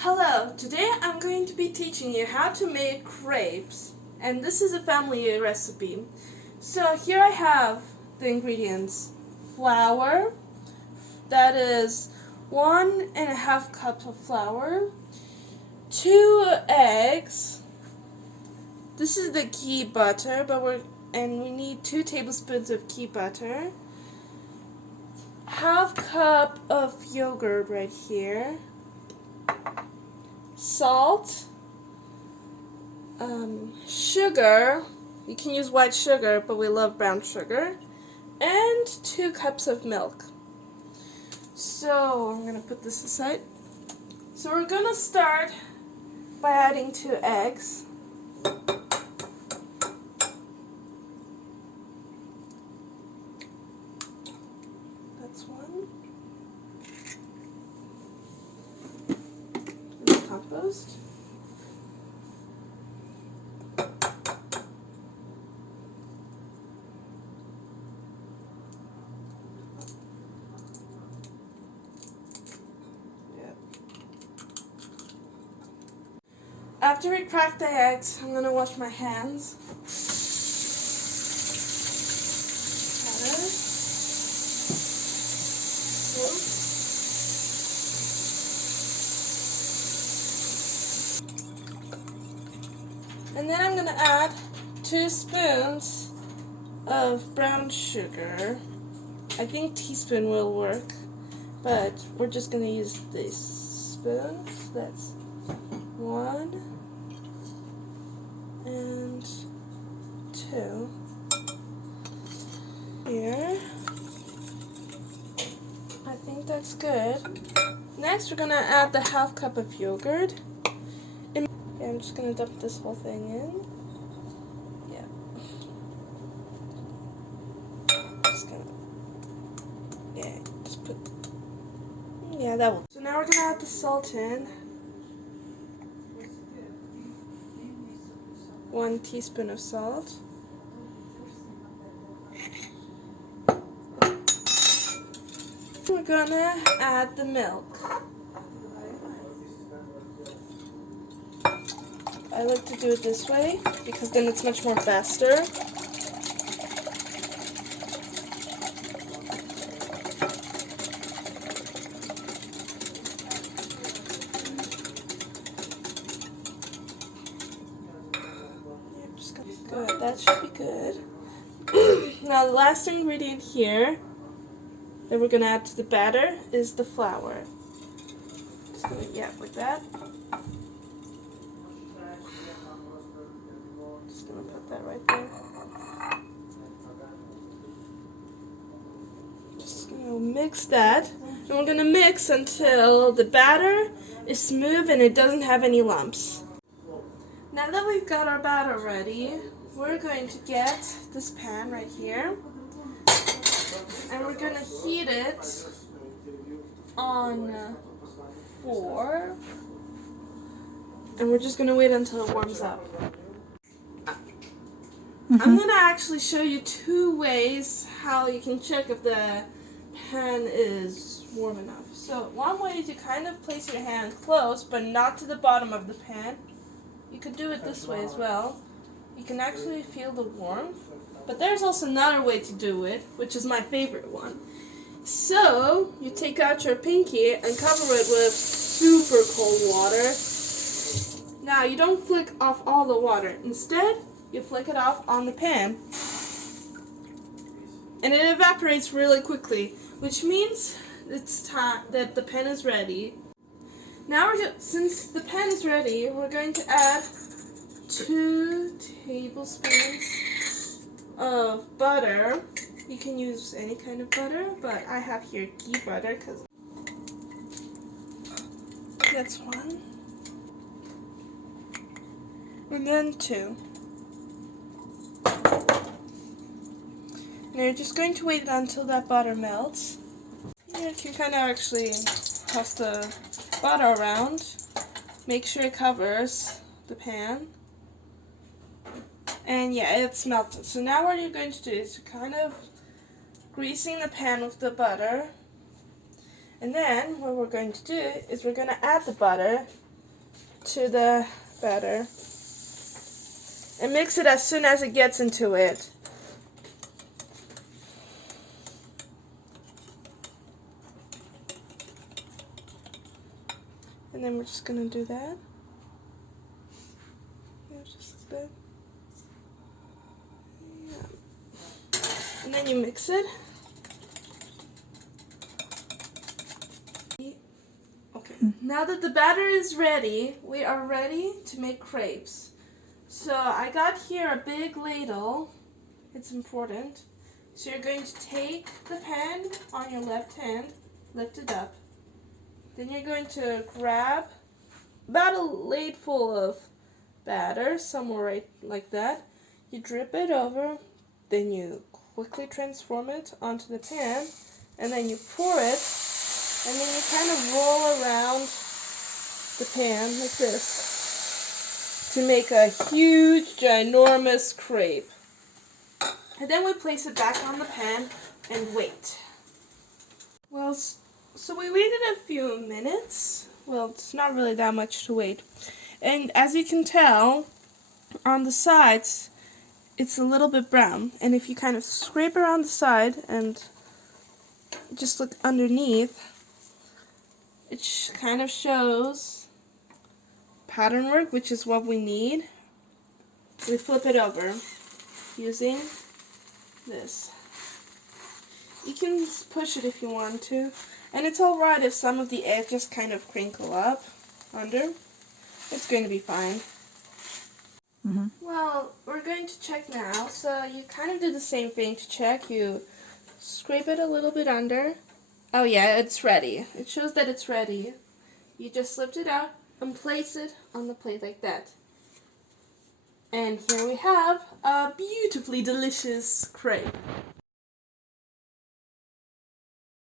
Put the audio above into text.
Hello, today I'm going to be teaching you how to make crepes, and this is a family recipe. So here I have the ingredients. Flour, that is 1.5 cups of flour, 2 eggs, this is the ghee butter, and we need 2 tablespoons of ghee butter, half cup of yogurt right here, salt, sugar, you can use white sugar, but we love brown sugar, and 2 cups of milk. So I'm going to put this aside. So we're going to start by adding 2 eggs. That's one. Compost. After we crack the eggs, I'm going to wash my hands. And then I'm going to add 2 spoons of brown sugar. I think teaspoon will work, but we're just going to use these spoons. That's 1 and 2. Here. I think that's good. Next, we're going to add the half cup of yogurt. I'm just going to dump this whole thing in. Yeah. Just going to, just put, that will. So now we're going to add the salt in. 1 teaspoon of salt. We're going to add the milk. I like to do it this way because then it's much more faster. Good, that should be good. Now the last ingredient here that we're going to add to the batter is the flour. Just going to, like that. Just going to put that right there. Just going to mix that. And we're going to mix until the batter is smooth and it doesn't have any lumps. Now that we've got our batter ready, we're going to get this pan right here. And we're going to heat it on 4. And we're just going to wait until it warms up. I'm going to actually show you 2 ways how you can check if the pan is warm enough. So one way is you kind of place your hand close, but not to the bottom of the pan. You could do it this way as well. You can actually feel the warmth. But there's also another way to do it, which is my favorite one. So, you take out your pinky and cover it with super cold water. Now, you don't flick off all the water. Instead, you flick it off on the pan. And it evaporates really quickly, which means it's time that the pan is ready. Now, since the pan is ready, we're going to add 2 tablespoons of butter. You can use any kind of butter, but I have here ghee butter because that's 1. And then 2. Now you're just going to wait until that butter melts. You can kind of actually toss the butter around. Make sure it covers the pan. And it's melted. So now what you're going to do is kind of greasing the pan with the butter. And then what we're going to do is we're going to add the butter to the batter. And mix it as soon as it gets into it. And then we're just going to do that. Yeah, just like that. Yeah. And then you mix it. Okay. Now that the batter is ready, we are ready to make crepes. So I got here a big ladle. It's important. So you're going to take the pan on your left hand, lift it up. Then you're going to grab about a ladeful of batter, somewhere right like that. You drip it over, then you quickly transform it onto the pan, and then you pour it, and then you kind of roll around the pan like this to make a huge, ginormous crepe. And then we place it back on the pan and wait. Well, so we waited a few minutes. Well, it's not really that much to wait. And as you can tell, on the sides, it's a little bit brown. And if you kind of scrape around the side and just look underneath, it kind of shows pattern work, which is what we need. We flip it over using this. You can push it if you want to. And it's alright if some of the edges kind of crinkle up under. It's going to be fine. Well, we're going to check now. So you kind of do the same thing to check. You scrape it a little bit under. Oh yeah, it's ready. It shows that it's ready. You just lift it out and place it on the plate like that. And here we have a beautifully delicious crepe.